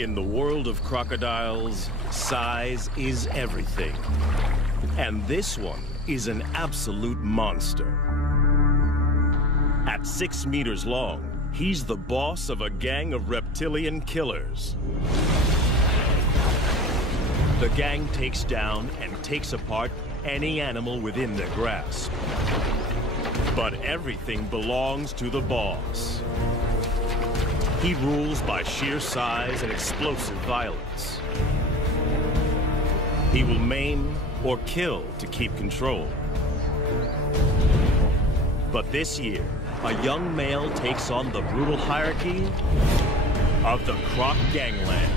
In the world of crocodiles, size is everything. And this one is an absolute monster. At 6 meters long, he's the boss of a gang of reptilian killers. The gang takes down and takes apart any animal within their grasp. But everything belongs to the boss. He rules by sheer size and explosive violence. He will maim or kill to keep control. But this year, a young male takes on the brutal hierarchy of the Croc Ganglands.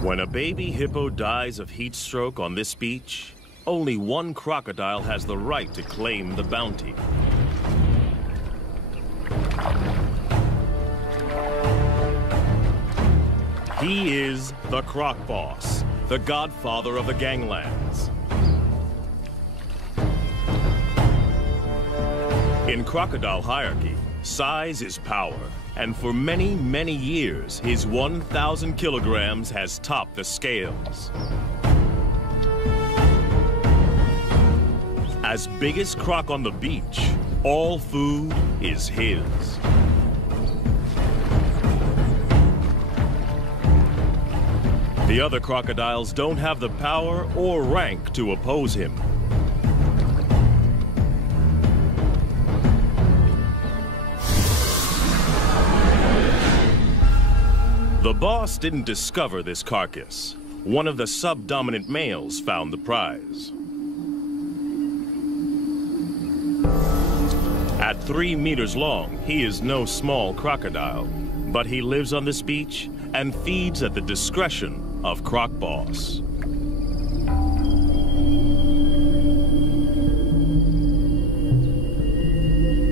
When a baby hippo dies of heat stroke on this beach, only one crocodile has the right to claim the bounty. He is the Croc Boss, the godfather of the ganglands. In crocodile hierarchy, size is power. And for many, many years, his 1,000 kilograms has topped the scales. As biggest croc on the beach, all food is his. The other crocodiles don't have the power or rank to oppose him. The boss didn't discover this carcass. One of the subdominant males found the prize. At 3 meters long, he is no small crocodile, but he lives on this beach and feeds at the discretion of Croc Boss.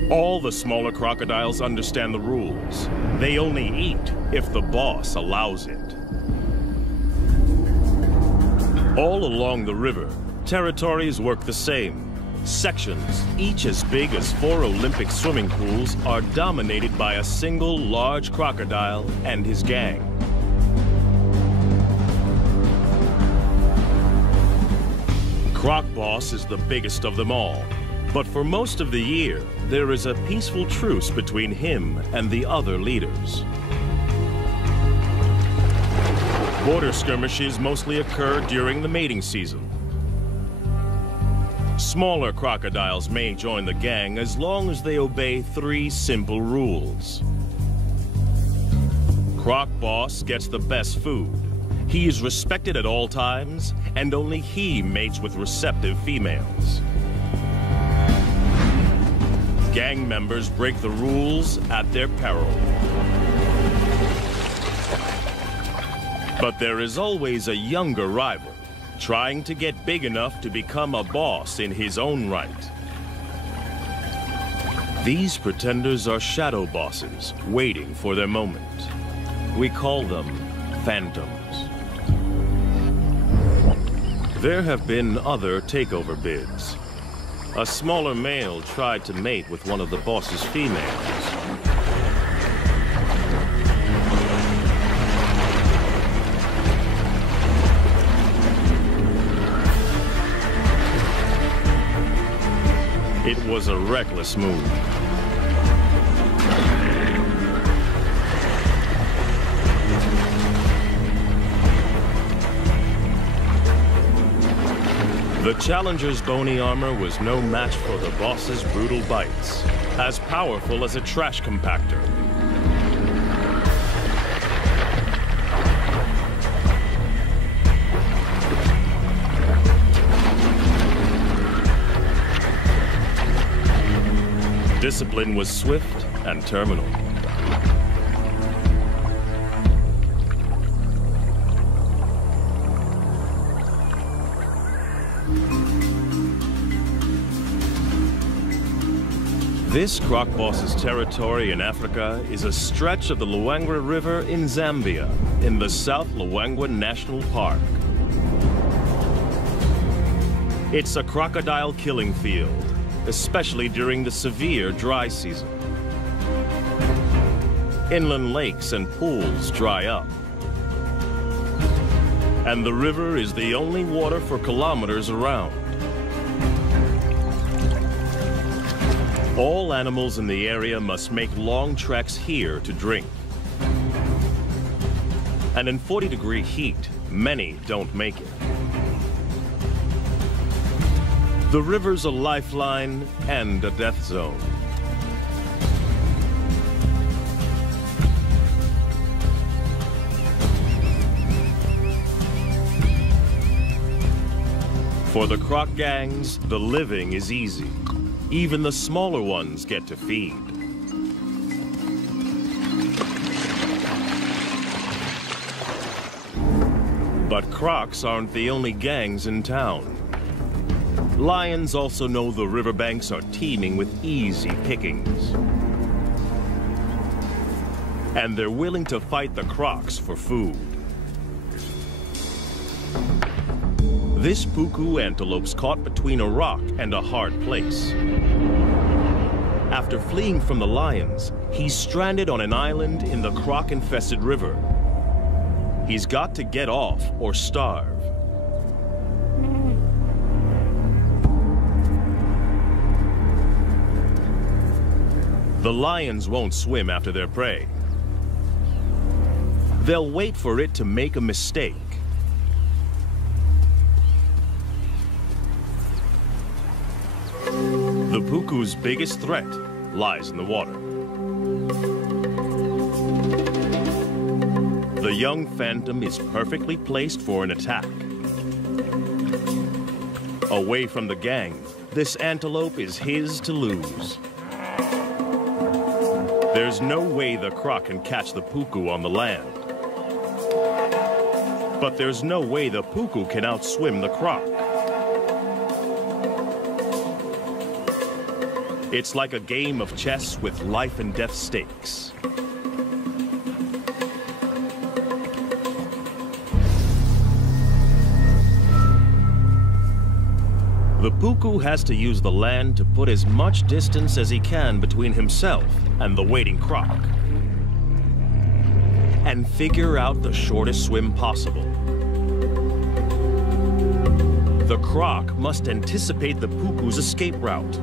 All the smaller crocodiles understand the rules. They only eat if the boss allows it. All along the river, territories work the same. Sections, each as big as 4 Olympic swimming pools, are dominated by a single large crocodile and his gang. Croc Boss is the biggest of them all. But for most of the year, there is a peaceful truce between him and the other leaders. Border skirmishes mostly occur during the mating season. Smaller crocodiles may join the gang as long as they obey 3 simple rules. Croc Boss gets the best food. He is respected at all times, and only he mates with receptive females. Gang members break the rules at their peril. But there is always a younger rival, trying to get big enough to become a boss in his own right. These pretenders are shadow bosses, waiting for their moment. We call them phantoms. There have been other takeover bids. A smaller male tried to mate with one of the boss's females. It was a reckless move. The challenger's bony armor was no match for the boss's brutal bites, as powerful as a trash compactor. Discipline was swift and terminal. This Croc Boss's territory in Africa is a stretch of the Luangwa River in Zambia, in the South Luangwa National Park. It's a crocodile killing field, especially during the severe dry season. Inland lakes and pools dry up. And the river is the only water for kilometers around. All animals in the area must make long treks here to drink. And in 40-degree heat, many don't make it. The river's a lifeline and a death zone. For the croc gangs, the living is easy. Even the smaller ones get to feed. But crocs aren't the only gangs in town. Lions also know the riverbanks are teeming with easy pickings. And they're willing to fight the crocs for food. This puku antelope's caught between a rock and a hard place. After fleeing from the lions, he's stranded on an island in the croc-infested river. He's got to get off or starve. The lions won't swim after their prey. They'll wait for it to make a mistake. The puku's biggest threat lies in the water. The young phantom is perfectly placed for an attack. Away from the gang, this antelope is his to lose. There's no way the croc can catch the puku on the land. But there's no way the puku can outswim the croc. It's like a game of chess with life and death stakes. The puku has to use the land to put as much distance as he can between himself and the waiting croc, and figure out the shortest swim possible. The croc must anticipate the puku's escape route.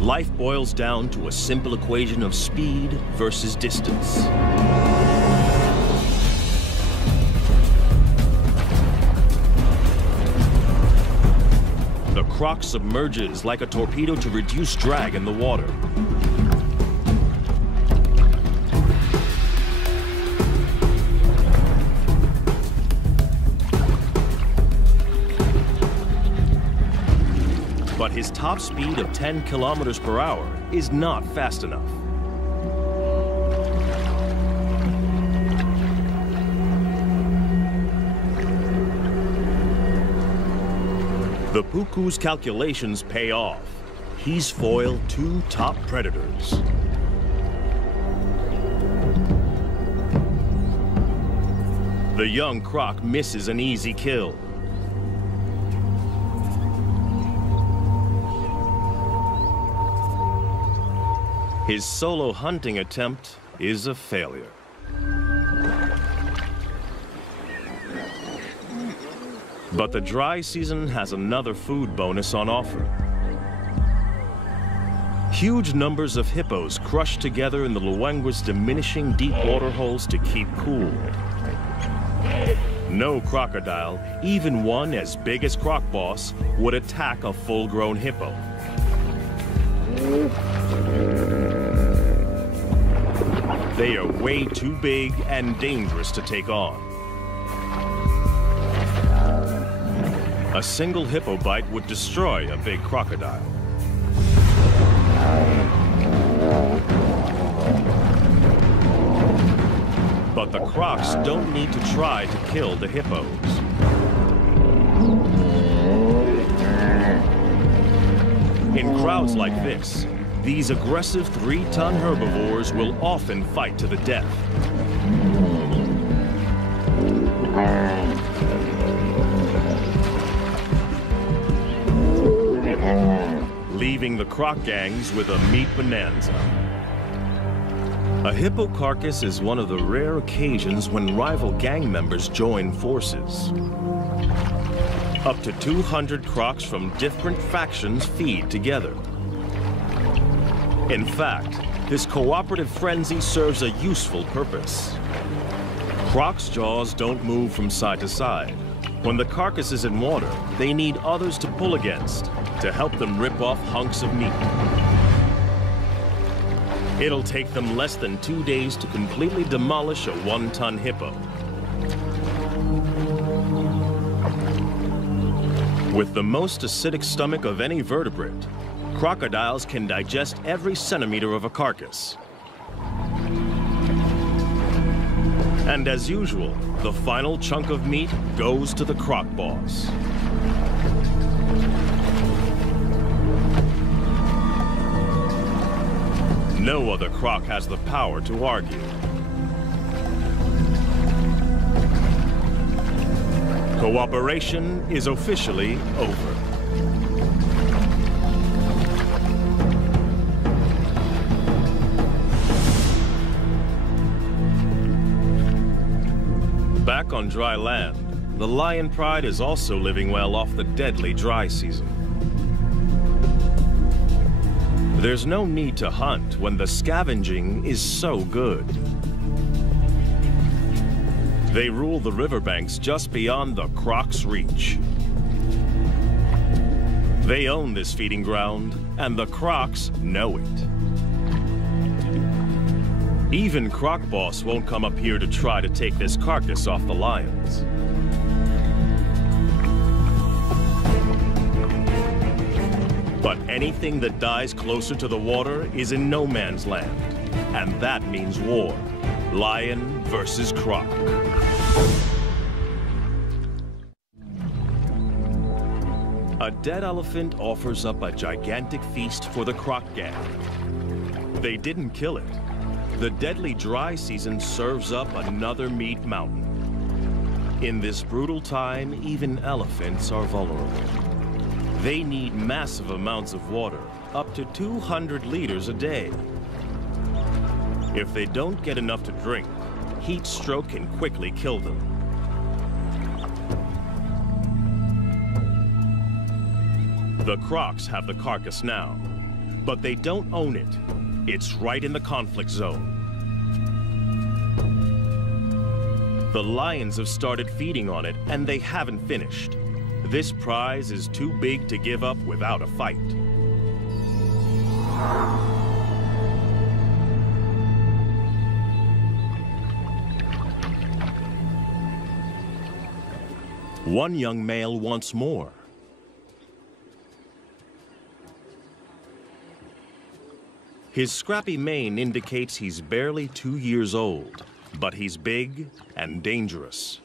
Life boils down to a simple equation of speed versus distance. The croc submerges like a torpedo to reduce drag in the water. But his top speed of 10 kilometers per hour is not fast enough. The puku's calculations pay off. He's foiled two top predators. The young croc misses an easy kill. His solo hunting attempt is a failure. But the dry season has another food bonus on offer. Huge numbers of hippos crush together in the Luangwa's diminishing deep water holes to keep cool. No crocodile, even one as big as Croc Boss, would attack a full-grown hippo. They are way too big and dangerous to take on. A single hippo bite would destroy a big crocodile. But the crocs don't need to try to kill the hippos. In crowds like this, these aggressive 3-ton herbivores will often fight to the death. Leaving the croc gangs with a meat bonanza. A hippo carcass is one of the rare occasions when rival gang members join forces. Up to 200 crocs from different factions feed together. In fact, this cooperative frenzy serves a useful purpose. Crocs' jaws don't move from side to side. When the carcass is in water, they need others to pull against to help them rip off hunks of meat. It'll take them less than 2 days to completely demolish a 1-ton hippo. With the most acidic stomach of any vertebrate, crocodiles can digest every centimeter of a carcass. And as usual, the final chunk of meat goes to the croc boss. No other croc has the power to argue. Cooperation is officially over. Back on dry land, the lion pride is also living well off the deadly dry season. There's no need to hunt when the scavenging is so good. They rule the riverbanks just beyond the croc's reach. They own this feeding ground, and the crocs know it. Even Croc Boss won't come up here to try to take this carcass off the lions. But anything that dies closer to the water is in no man's land, and that means war. Lion versus croc. A dead elephant offers up a gigantic feast for the croc gang. They didn't kill it. The deadly dry season serves up another meat mountain. In this brutal time, even elephants are vulnerable. They need massive amounts of water, up to 200 liters a day. If they don't get enough to drink, heat stroke can quickly kill them. The crocs have the carcass now, but they don't own it. It's right in the conflict zone. The lions have started feeding on it, and they haven't finished. This prize is too big to give up without a fight. One young male wants more. His scrappy mane indicates he's barely 2 years old, but he's big and dangerous.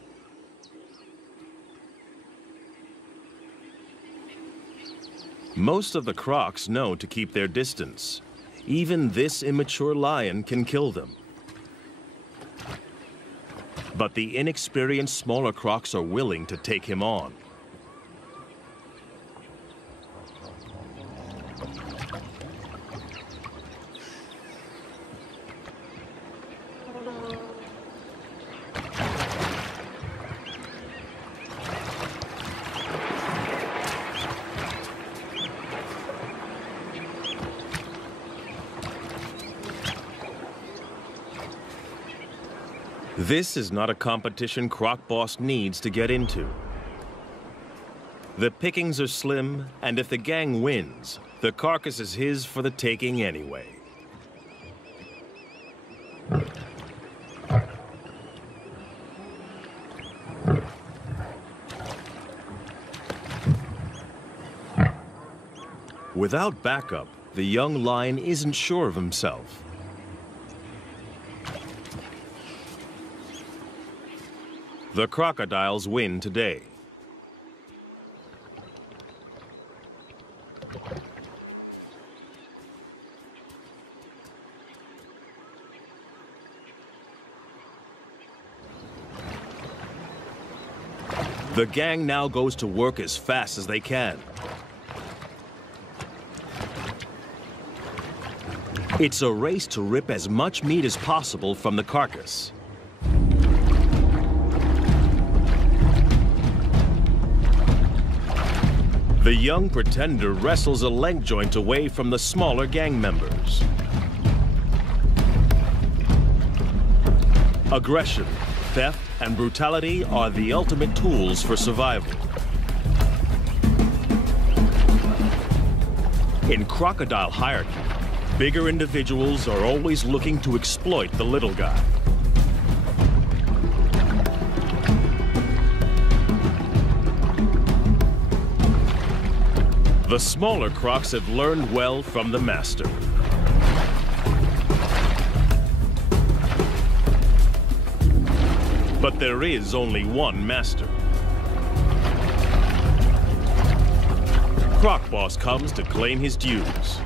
Most of the crocs know to keep their distance. Even this immature lion can kill them. But the inexperienced smaller crocs are willing to take him on. This is not a competition Croc Boss needs to get into. The pickings are slim, and if the gang wins, the carcass is his for the taking anyway. Without backup, the young lion isn't sure of himself. The crocodiles win today. The gang now goes to work as fast as they can. It's a race to rip as much meat as possible from the carcass. The young pretender wrestles a leg joint away from the smaller gang members. Aggression, theft, and brutality are the ultimate tools for survival. In crocodile hierarchy, bigger individuals are always looking to exploit the little guy. The smaller crocs have learned well from the master. But there is only one master. Croc Boss comes to claim his dues.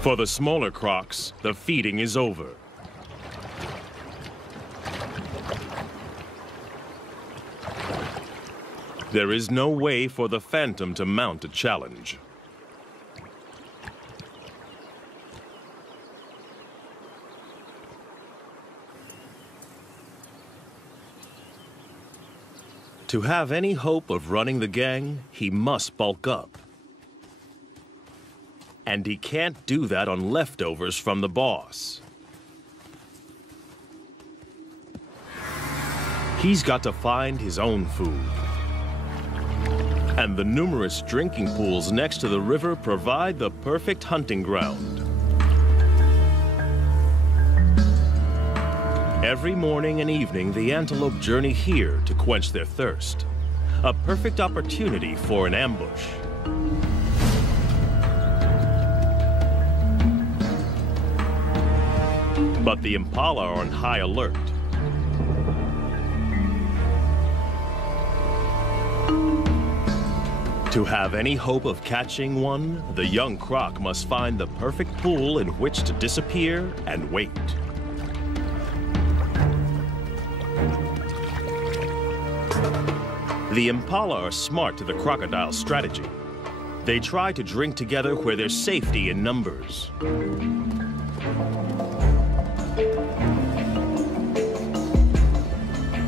For the smaller crocs, the feeding is over. There is no way for the Phantom to mount a challenge. To have any hope of running the gang, he must bulk up. And he can't do that on leftovers from the boss. He's got to find his own food. And the numerous drinking pools next to the river provide the perfect hunting ground. Every morning and evening, the antelope journey here to quench their thirst. A perfect opportunity for an ambush. But the impala are on high alert. To have any hope of catching one, the young croc must find the perfect pool in which to disappear and wait. The impala are smart to the crocodile's strategy. They try to drink together where there's safety in numbers.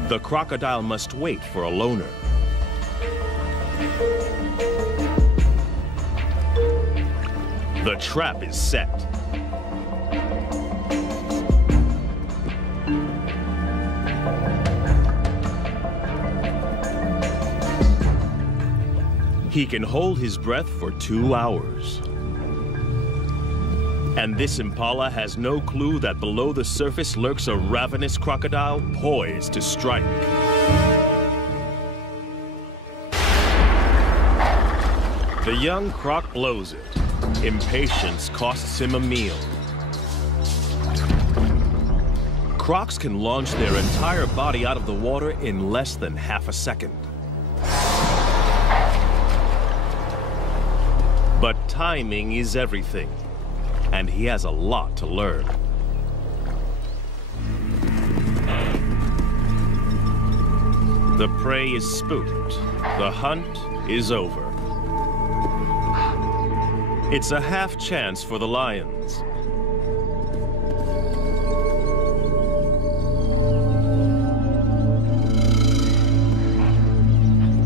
The crocodile must wait for a loner. The trap is set. He can hold his breath for 2 hours. And this impala has no clue that below the surface lurks a ravenous crocodile poised to strike. The young croc blows it. Impatience costs him a meal. Crocs can launch their entire body out of the water in less than half a second. But timing is everything, and he has a lot to learn. The prey is spooked. The hunt is over. It's a half chance for the lions.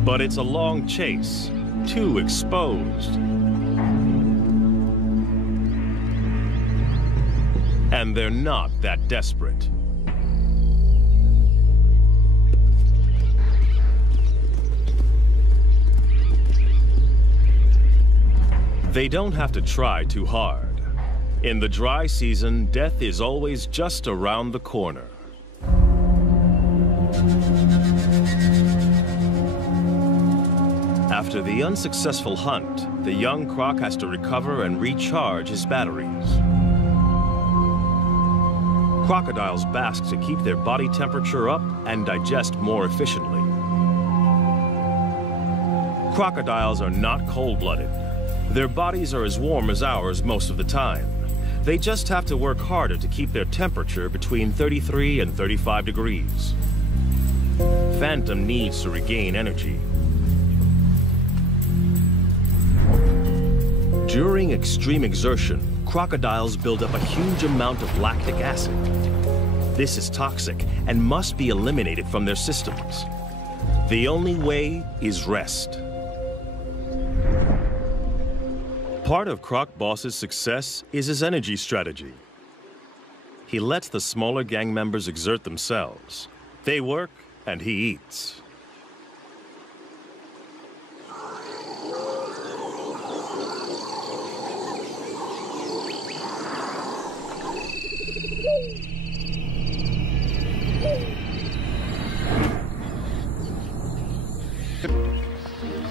But it's a long chase, too exposed. And they're not that desperate. They don't have to try too hard. In the dry season, death is always just around the corner. After the unsuccessful hunt, the young croc has to recover and recharge his batteries. Crocodiles bask to keep their body temperature up and digest more efficiently. Crocodiles are not cold-blooded. Their bodies are as warm as ours most of the time. They just have to work harder to keep their temperature between 33 and 35 degrees. Phantom needs to regain energy. During extreme exertion, crocodiles build up a huge amount of lactic acid. This is toxic and must be eliminated from their systems. The only way is rest. Part of Croc Boss's success is his energy strategy. He lets the smaller gang members exert themselves. They work and he eats.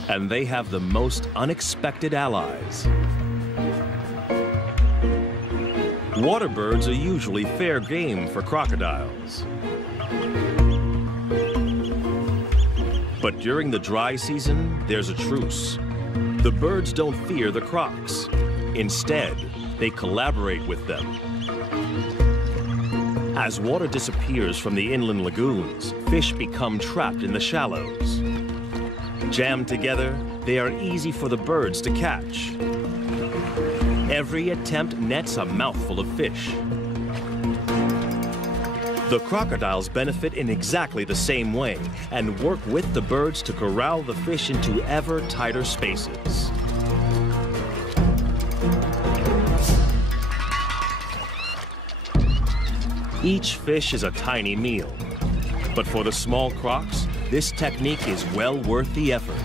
And they have the most unexpected allies. Water birds are usually fair game for crocodiles. But during the dry season, there's a truce. The birds don't fear the crocs. Instead, they collaborate with them. As water disappears from the inland lagoons, fish become trapped in the shallows. Jammed together, they are easy for the birds to catch. Every attempt nets a mouthful of fish. The crocodiles benefit in exactly the same way and work with the birds to corral the fish into ever tighter spaces. Each fish is a tiny meal, but for the small crocs, this technique is well worth the effort.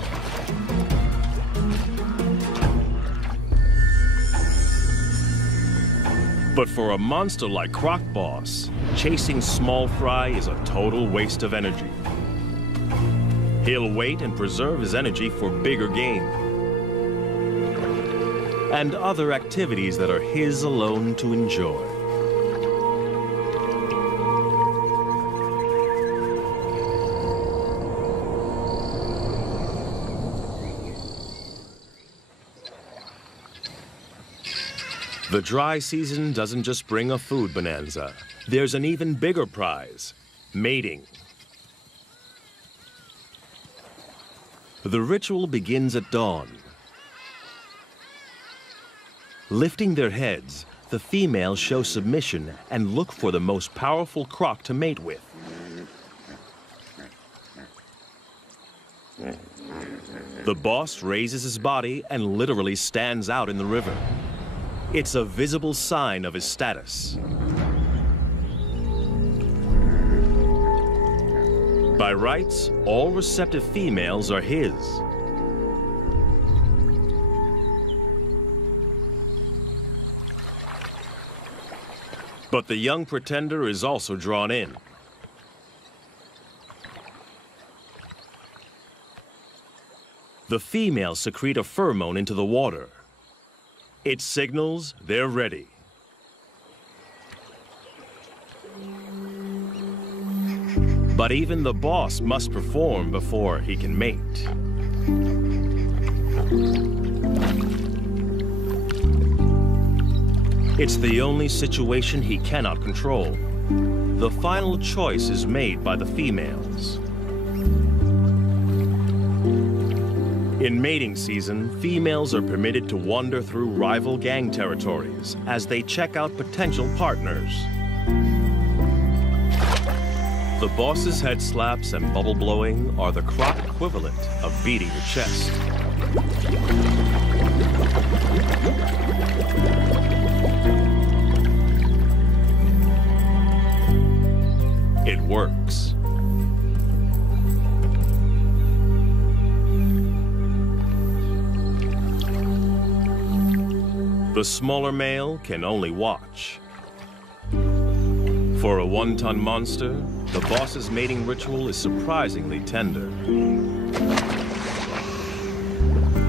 But for a monster like Croc Boss, chasing small fry is a total waste of energy. He'll wait and preserve his energy for bigger game and other activities that are his alone to enjoy. The dry season doesn't just bring a food bonanza. There's an even bigger prize, mating. The ritual begins at dawn. Lifting their heads, the females show submission and look for the most powerful croc to mate with. The boss raises his body and literally stands out in the river. It's a visible sign of his status. By rights, all receptive females are his. But the young pretender is also drawn in. The females secrete a pheromone into the water. It signals they're ready. But even the boss must perform before he can mate. It's the only situation he cannot control. The final choice is made by the females. In mating season, females are permitted to wander through rival gang territories as they check out potential partners. The boss's head slaps and bubble blowing are the croc equivalent of beating the chest. It works. The smaller male can only watch. For a one-ton monster, the boss's mating ritual is surprisingly tender.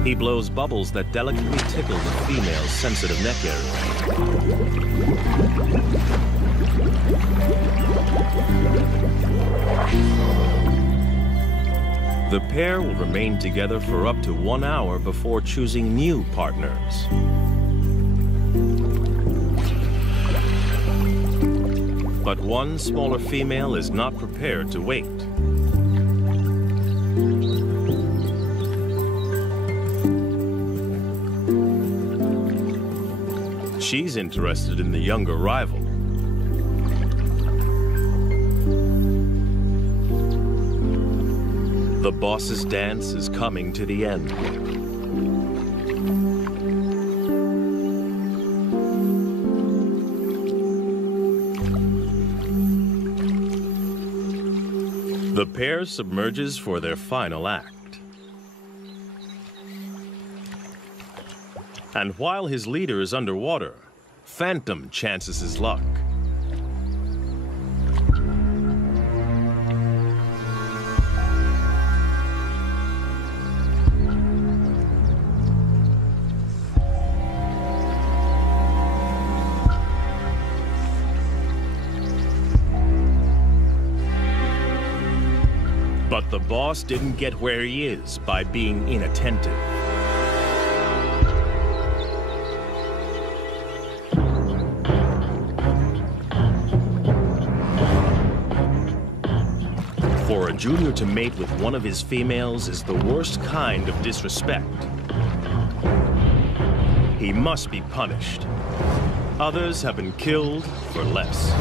He blows bubbles that delicately tickle the female's sensitive neck area. The pair will remain together for up to 1 hour before choosing new partners. But one smaller female is not prepared to wait. She's interested in the younger rival. The boss's dance is coming to the end. The pair submerges for their final act. And while his leader is underwater, Phantom chances his luck. But the boss didn't get where he is by being inattentive. For a junior to mate with one of his females is the worst kind of disrespect. He must be punished. Others have been killed for less.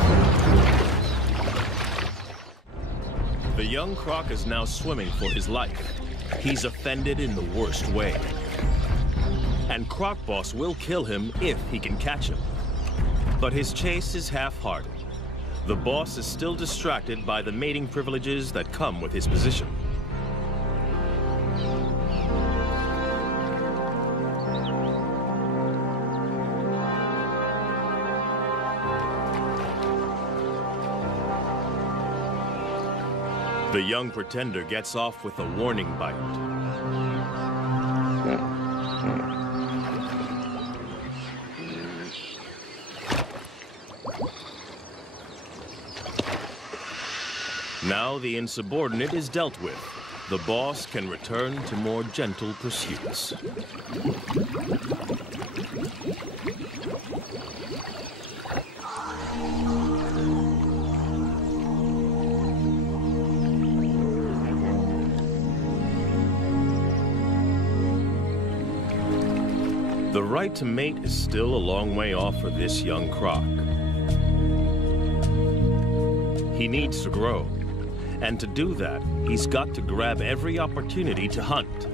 The young croc is now swimming for his life. He's offended in the worst way. And Croc Boss will kill him if he can catch him. But his chase is half-hearted. The boss is still distracted by the mating privileges that come with his position. The young pretender gets off with a warning bite. Now the insubordinate is dealt with. The boss can return to more gentle pursuits. The right to mate is still a long way off for this young croc. He needs to grow. And to do that, he's got to grab every opportunity to hunt.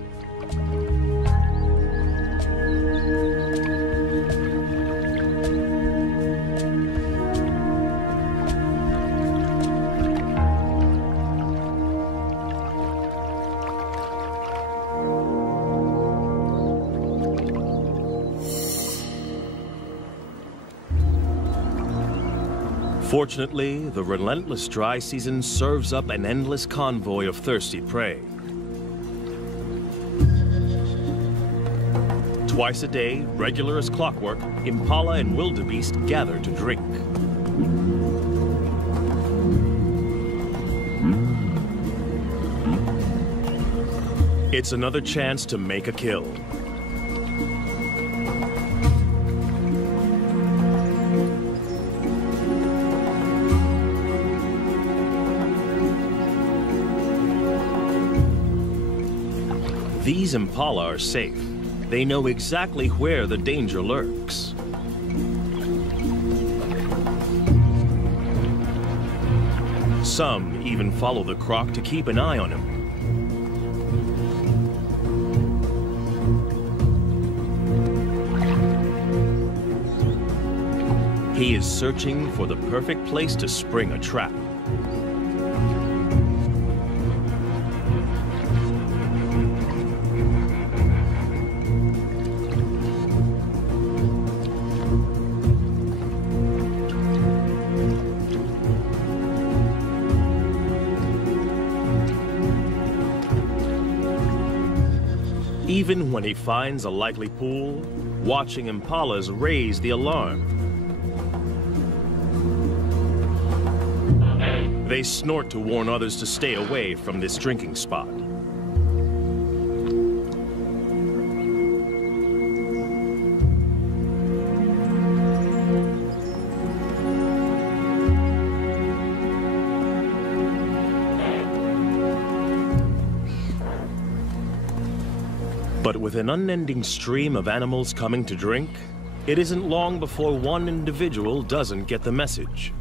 Fortunately, the relentless dry season serves up an endless convoy of thirsty prey. Twice a day, regular as clockwork, impala and wildebeest gather to drink. It's another chance to make a kill. These impala are safe. They know exactly where the danger lurks. Some even follow the croc to keep an eye on him. He is searching for the perfect place to spring a trap. Even when he finds a likely pool, watching impalas raise the alarm. They snort to warn others to stay away from this drinking spot. But with an unending stream of animals coming to drink, it isn't long before one individual doesn't get the message.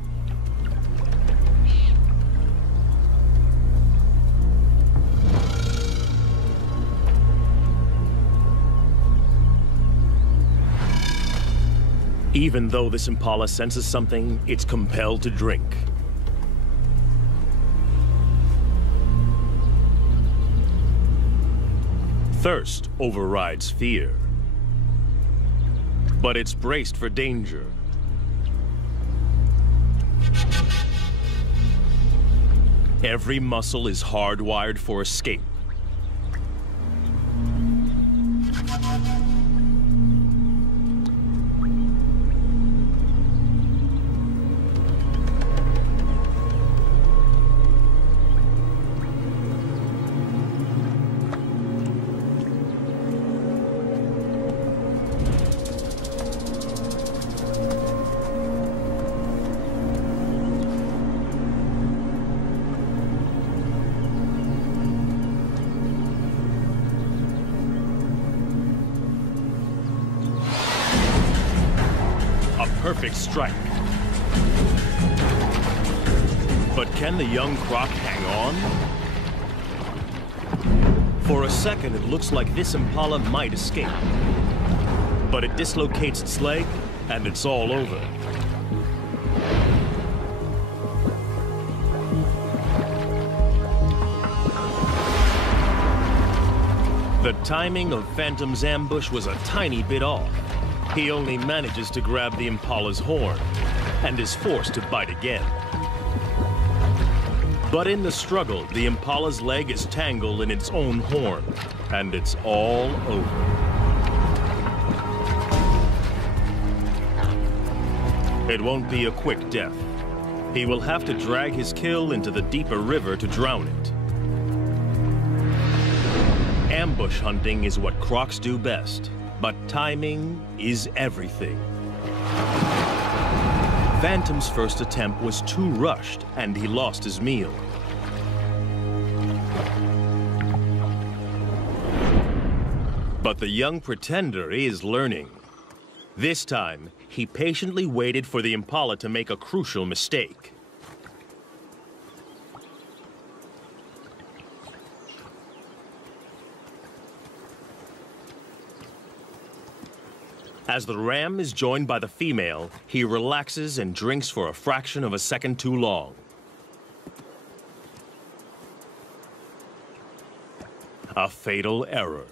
Even though this impala senses something, it's compelled to drink. Thirst overrides fear. But it's braced for danger. Every muscle is hardwired for escape. Perfect strike. But can the young croc hang on? For a second, it looks like this impala might escape. But it dislocates its leg, and it's all over. The timing of Phantom's ambush was a tiny bit off. He only manages to grab the impala's horn and is forced to bite again. But in the struggle, the impala's leg is tangled in its own horn, and it's all over. It won't be a quick death. He will have to drag his kill into the deeper river to drown it. Ambush hunting is what crocs do best. But timing is everything. Phantom's first attempt was too rushed, and he lost his meal. But the young pretender is learning. This time, he patiently waited for the impala to make a crucial mistake. As the ram is joined by the female, he relaxes and drinks for a fraction of a second too long. A fatal error.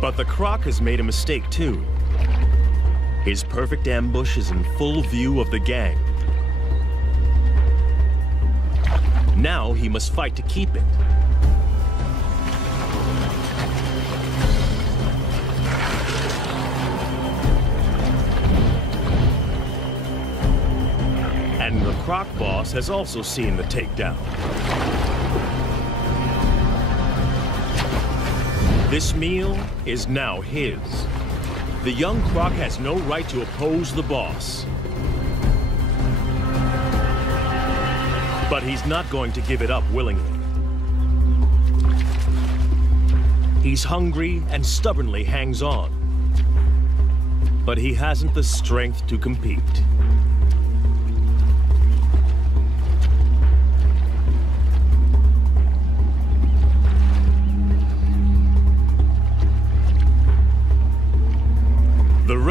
But the croc has made a mistake too. His perfect ambush is in full view of the gang. Now he must fight to keep it. And the croc boss has also seen the takedown. This meal is now his. The young croc has no right to oppose the boss. But he's not going to give it up willingly. He's hungry and stubbornly hangs on. But he hasn't the strength to compete.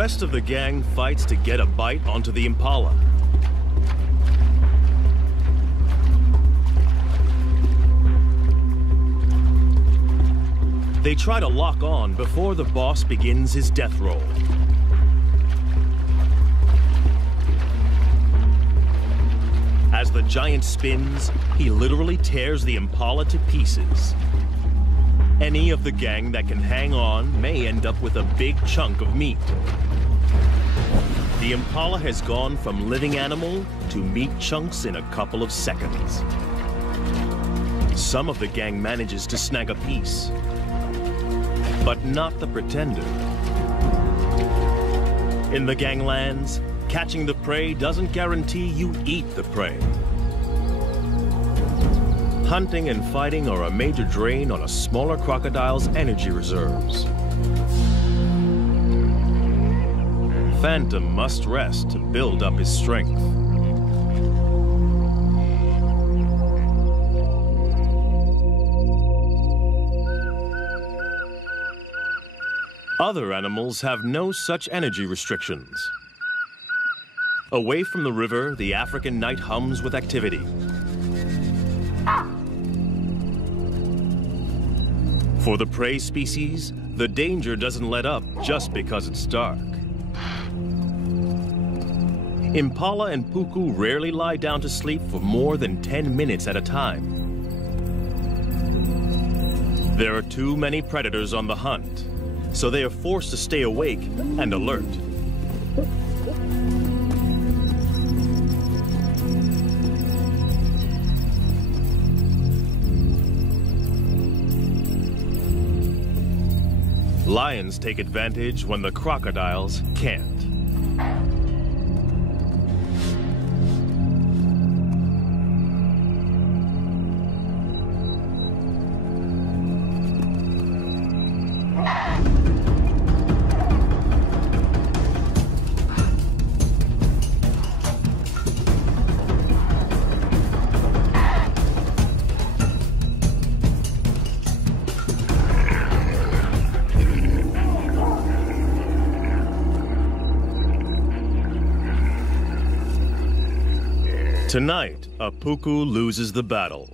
rest of the gang fights to get a bite onto the impala. They try to lock on before the boss begins his death roll. As the giant spins, he literally tears the impala to pieces. Any of the gang that can hang on may end up with a big chunk of meat. The impala has gone from living animal to meat chunks in a couple of seconds. Some of the gang manages to snag a piece, but not the pretender. In the ganglands, catching the prey doesn't guarantee you eat the prey. Hunting and fighting are a major drain on a smaller crocodile's energy reserves. Phantom must rest to build up his strength. Other animals have no such energy restrictions. Away from the river, the African night hums with activity. For the prey species, the danger doesn't let up just because it's dark. Impala and puku rarely lie down to sleep for more than 10 minutes at a time. There are too many predators on the hunt, so they are forced to stay awake and alert. Lions take advantage when the crocodiles can't. Tonight, a puku loses the battle.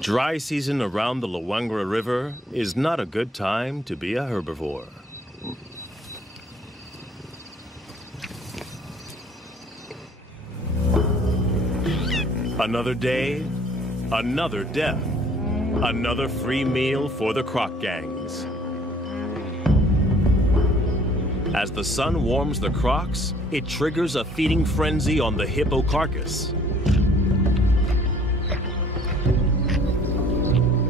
Dry season around the Luangwa River is not a good time to be a herbivore. Another day, another death. Another free meal for the croc gangs. As the sun warms the crocs, it triggers a feeding frenzy on the hippo carcass.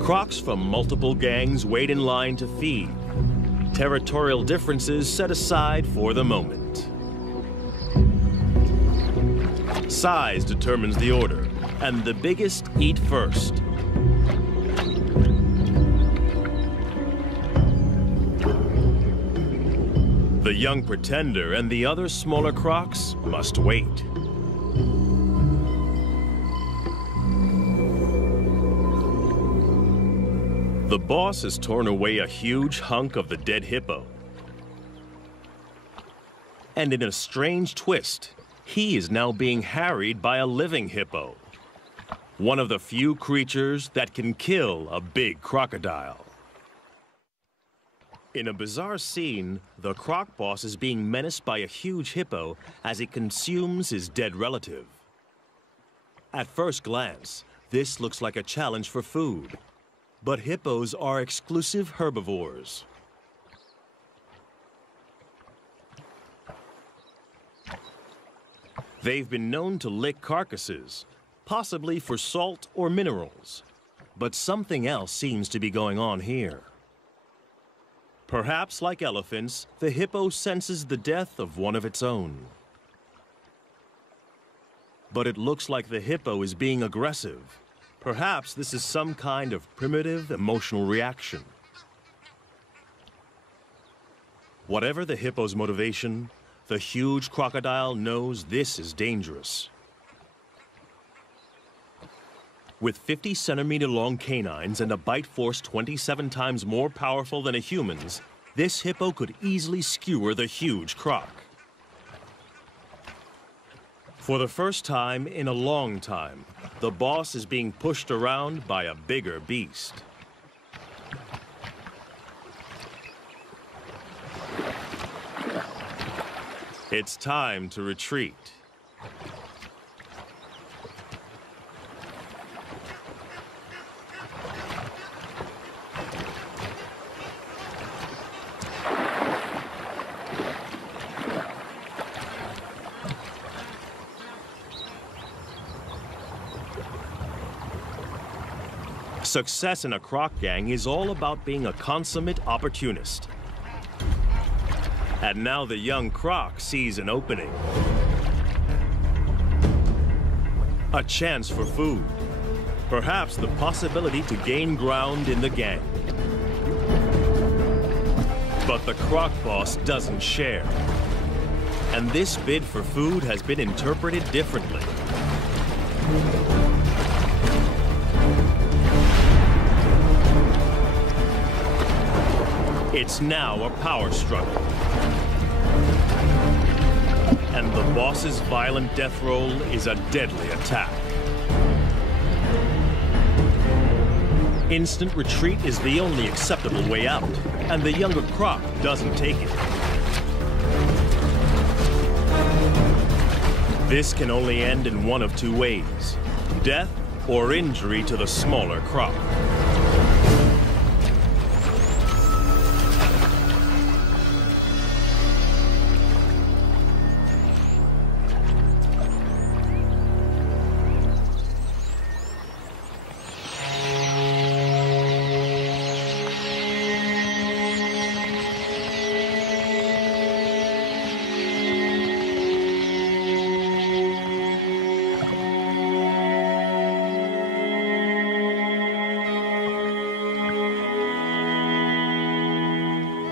Crocs from multiple gangs wait in line to feed. Territorial differences set aside for the moment. Size determines the order, and the biggest eat first. The young pretender and the other smaller crocs must wait. The boss has torn away a huge hunk of the dead hippo. And in a strange twist, he is now being harried by a living hippo. One of the few creatures that can kill a big crocodile. In a bizarre scene, the croc boss is being menaced by a huge hippo as it consumes his dead relative. At first glance, this looks like a challenge for food. But hippos are exclusive herbivores. They've been known to lick carcasses, possibly for salt or minerals. But something else seems to be going on here. Perhaps, like elephants, the hippo senses the death of one of its own. But it looks like the hippo is being aggressive. Perhaps this is some kind of primitive emotional reaction. Whatever the hippo's motivation, the huge crocodile knows this is dangerous. With 50-centimeter-long canines and a bite force 27 times more powerful than a human's, this hippo could easily skewer the huge croc. For the first time in a long time, the boss is being pushed around by a bigger beast. It's time to retreat. Success in a croc gang is all about being a consummate opportunist. And now the young croc sees an opening. A chance for food. Perhaps the possibility to gain ground in the gang. But the croc boss doesn't share. And this bid for food has been interpreted differently. It's now a power struggle. And the boss's violent death roll is a deadly attack. Instant retreat is the only acceptable way out, and the younger croc doesn't take it. This can only end in one of two ways: death or injury to the smaller croc.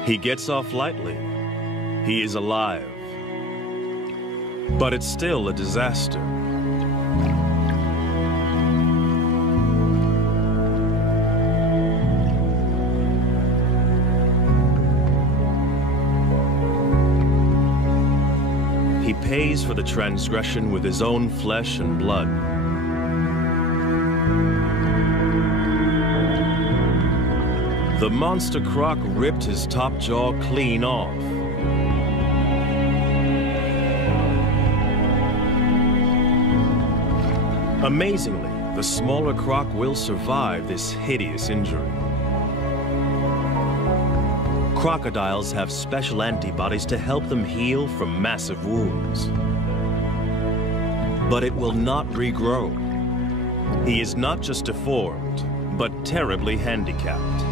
He gets off lightly. He is alive. But it's still a disaster. He pays for the transgression with his own flesh and blood. The monster croc ripped his top jaw clean off. Amazingly, the smaller croc will survive this hideous injury. Crocodiles have special antibodies to help them heal from massive wounds. But it will not regrow. He is not just deformed, but terribly handicapped.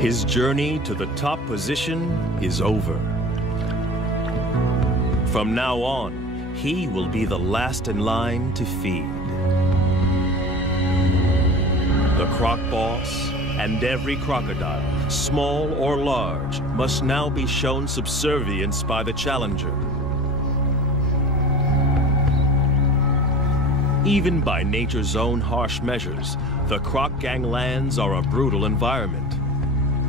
His journey to the top position is over. From now on, he will be the last in line to feed. The croc boss and every crocodile, small or large, must now be shown subservience by the challenger. Even by nature's own harsh measures, the croc ganglands are a brutal environment,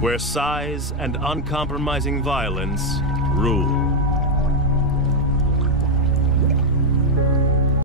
where size and uncompromising violence rule.